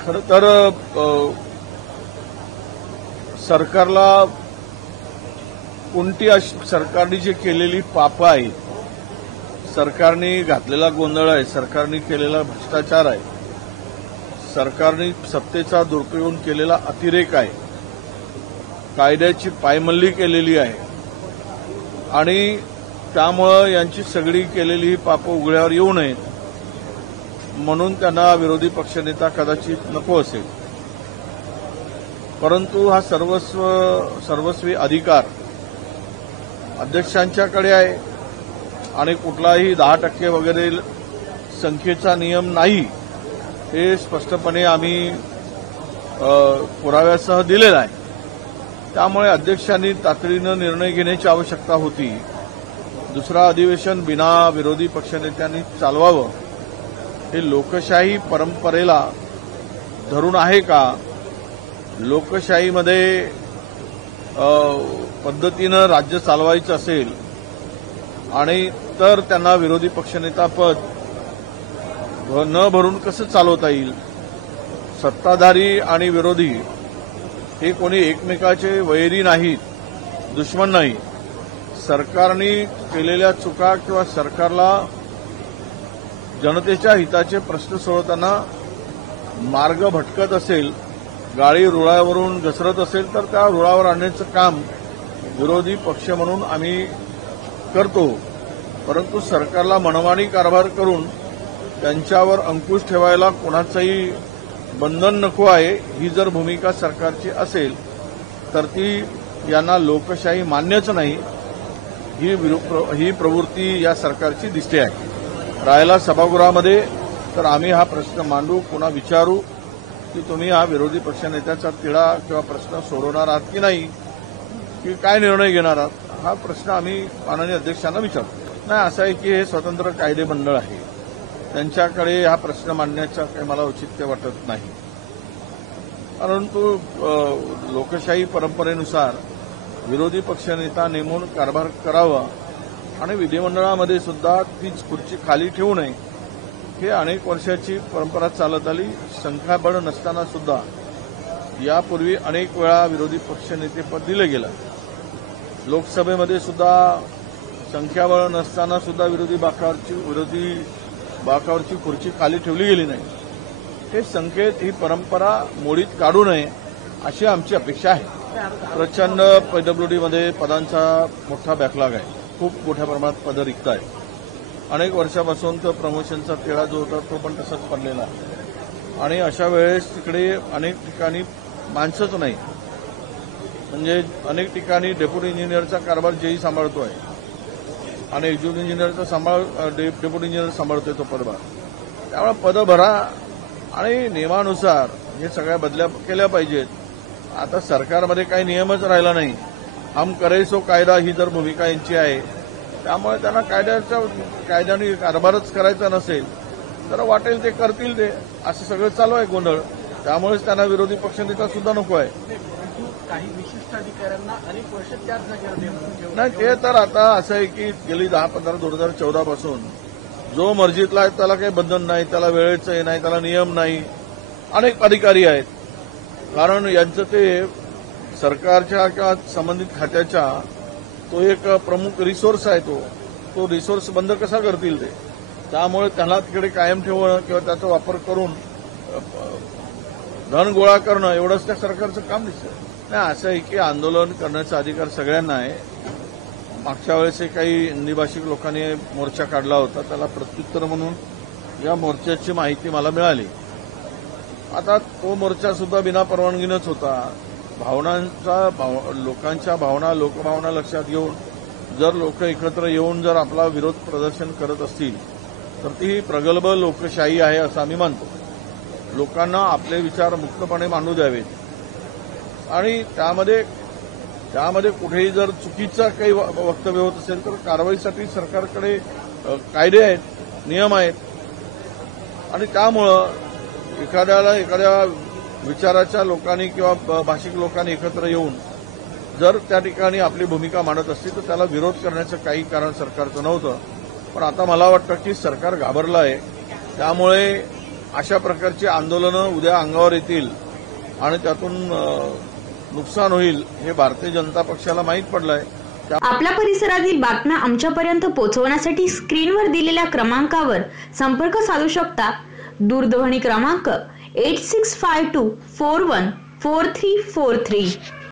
खरं तर सरकारला कोणती सरकारने जी केलेली पापं आहेत, सरकारने घातलेला गोंधळ आहे, सरकारने केलेला भ्रष्टाचार आहे, सरकारने सत्तेचा दुरुपयोग केलेला अतिरेक आहे, कायद्याची पायमल्ली केलेली आहे आणि त्यामुळं यांची सगळी केलेली पापं उघड्यावर येऊ नयेत म्हणून त्यांना विरोधी पक्षनेता कदाचित नको असेल. परंतु हा सर्वस्वी अधिकार अध्यक्षांच्याकडे आहे आणि कुठलाही 10% वगैरे संख्येचा नियम नाही हे स्पष्टपणे आम्ही पुराव्यासह दिलेला आहे. त्यामुळे अध्यक्षांनी तातडीनं निर्णय घेण्याची आवश्यकता होती. दुसरा अधिवेशन बिना विरोधी पक्षनेत्यांनी चालवावं हे लोकशाही परंपरेला धरून आहे का? लोकशाहीमध्ये पद्धतीनं राज्य चालवायचं असेल आणि तर त्यांना विरोधी पक्षनेता पद न भरून कसं चालवता येईल? सत्ताधारी आणि विरोधी हे कोणी एकमेकाचे वैरी नाहीत, दुश्मन नाही. सरकारने केलेल्या चुका किंवा सरकारला जनतेच्या हिताचे प्रश्न सोडवताना मार्ग भटकत असेल, गाडी रुळावरून घसरत असेल तर त्या रुळावर आणण्याचं काम विरोधी पक्ष म्हणून आम्ही करतो. परंतु सरकारला मनमानी कारभार करून त्यांच्यावर अंकुश ठेवायला कोणाचंही बंधन नको आहे. ही जर भूमिका सरकारची असेल तर ती यांना लोकशाही मान्यच नाही. ही प्रवृत्ती या सरकारची दिसते आहे. राहिला सभागृहामध्ये तर आम्ही हा प्रश्न मांडू, पुन्हा विचारू की तुम्ही हा विरोधी पक्षनेत्याचा तिढा किंवा प्रश्न सोडवणार आहात की नाही, की काय निर्णय घेणार आहात, हा प्रश्न आम्ही माननीय अध्यक्षांना विचारतो. नाही, असं आहे की हे स्वतंत्र कायदे मंडळ आहे, त्यांच्याकडे हा प्रश्न मांडण्याचं काही मला औचित्य वाटत नाही. परंतु लोकशाही परंपरेनुसार विरोधी पक्षनेता नेमून कारभार करावा आणि विधिमंडळामध्ये सुद्धा तीच खुर्ची खाली ठेवू नये हे अनेक वर्षाची परंपरा चालत आली. संख्याबळ नसताना सुद्धा यापूर्वी अनेक वेळा विरोधी पक्षनेतेपद दिलं गेलं. लोकसभेमध्ये सुद्धा संख्याबळ नसताना सुद्धा विरोधी बाकावरची खुर्ची खाली ठेवली गेली नाही. हे संकेत, ही परंपरा मोडीत काढू नये अशी आमची अपेक्षा आहे. प्रचंड पीडब्ल्यूडीमध्ये पदांचा मोठा बॅकलॉग आहे. खूप मोठ्या प्रमाणात पदं रिक्त आहेत. अनेक वर्षापासून तर प्रमोशनचा तिढा जो होता तो पण तसाच पडलेला आहे आणि अशा वेळेस तिकडे अनेक ठिकाणी माणसंच नाही. म्हणजे अनेक ठिकाणी डेप्युटी इंजिनियरचा कारभार जेही सांभाळतो आहे आणि एक्झिक्युटिव्ह इंजिनियरचा डेप्युटी इंजिनियर सांभाळतोय तो पदभार. त्यामुळे पदं भरा आणि नियमानुसार हे सगळ्या बदल्या केल्या पाहिजेत. आता सरकारमध्ये काही नियमच राहिला नाही. हम करे सो कायदा ही जर भूमिका यांची आहे, त्यामुळे त्यांना कायद्याने कारभारच करायचा नसेल तर वाटेल ते करतील ते, असं सगळं चालू आहे गोंधळ. त्यामुळेच त्यांना विरोधी पक्षनेता सुद्धा नको आहे. काही विशिष्ट अधिकाऱ्यांना अनेक वर्ष त्याच जागेवर नाही, ते तर आता असं आहे की गेली 10-15-2014 पासून जो मर्जीतला आहे त्याला काही बंधन नाही, त्याला वेळेचं नाही, त्याला नियम नाही. अनेक अधिकारी आहेत. कारण यांचं ते सरकारच्या किंवा संबंधित खात्याच्या तो एक प्रमुख रिसोर्स आहे. तो रिसोर्स बंद कसा करतील ते? त्यामुळे त्याला तिकडे कायम ठेवणं किंवा त्याचा वापर करून धन गोळा करणं एवढंच त्या सरकारचं काम दिसतं. नाही, असं आहे की आंदोलन करण्याचा अधिकार सगळ्यांना आहे. मागच्या वेळेस काही हिंदी भाषिक लोकांनी मोर्चा काढला होता, त्याला प्रत्युत्तर म्हणून या मोर्चाची माहिती मला मिळाली. आता तो मोर्चा सुद्धा बिना परवानगीनंच होता. लोकांच्या भावना, लोकभावना लक्षात घेऊन जर लोक एकत्र येऊन जर आपला विरोध प्रदर्शन करत असतील तर ती प्रगल्भ लोकशाही आहे असं आम्ही मानतो. लोकांना आपले विचार मुक्तपणे मांडू द्यावेत आणि त्यामध्ये कुठेही जर चुकीचं काही वक्तव्य होत असेल तर कारवाईसाठी सरकारकडे कायदे आहेत, नियम आहेत आणि त्यामुळं एखाद्या विचाराच्या लोकांनी किंवा भाषिक लोकांनी एकत्र येऊन जर त्या ठिकाणी आपली भूमिका मांडत असती तर त्याला विरोध करण्याचं काही कारण सरकारचं नव्हतं. पण आता मला वाटतं की सरकार घाबरलं आहे. त्यामुळे अशा प्रकारची आंदोलनं उद्या अंगावर येतील आणि त्यातून नुकसान होईल हे भारतीय जनता पक्षाला माहीत पडलंय. आपल्या परिसरातील बातम्या आमच्यापर्यंत पोहोचवण्यासाठी स्क्रीनवर दिलेल्या क्रमांकावर संपर्क साधू शकता. दूरध्वनी क्रमांक 8652414343.